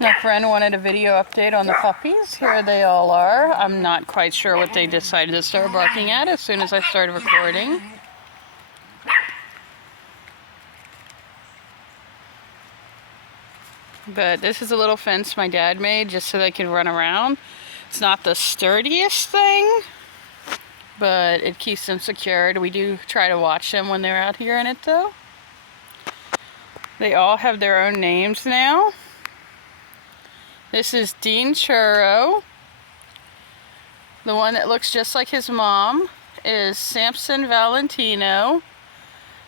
My friend wanted a video update on the puppies. Here they all are. I'm not quite sure what they decided to start barking at as soon as I started recording. But this is a little fence my dad made just so they can run around. It's not the sturdiest thing, but it keeps them secured. We do try to watch them when they're out here in it though. They all have their own names now. This is Dean Churro. The one that looks just like his mom is Samson Valentino.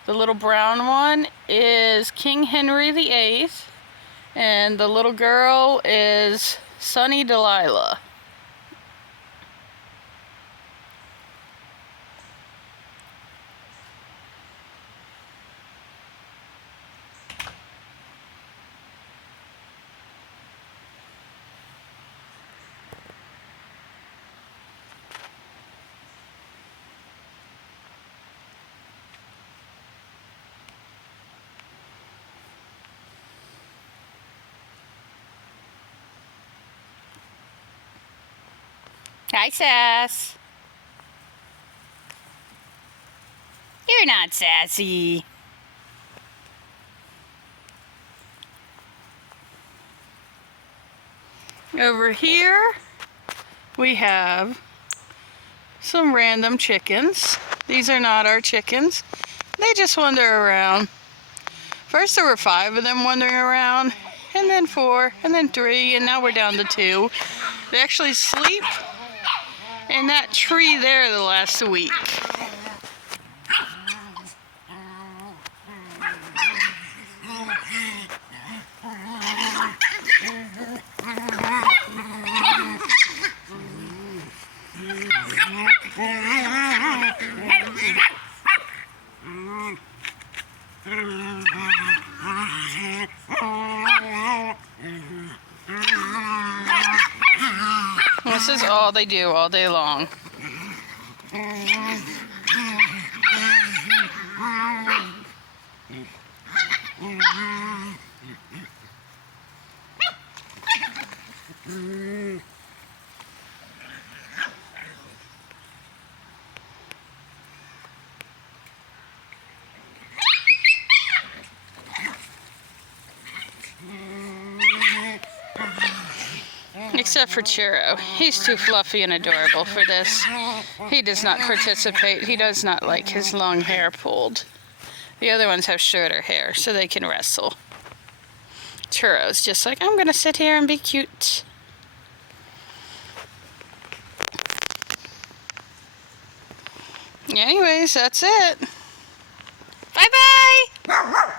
The little brown one is King Henry VIII. And the little girl is Sunny Delilah. Hi, Sass. You're not sassy. Over here, we have some random chickens. These are not our chickens. They just wander around. First there were 5 of them wandering around, and then 4, and then 3, and now we're down to 2. They actually sleep in that tree there the last week. This is all they do all day long. Except for Churro. He's too fluffy and adorable for this. He does not participate. He does not like his long hair pulled. The other ones have shorter hair, so they can wrestle. Churro's just like, I'm gonna sit here and be cute. Anyways, that's it. Bye-bye!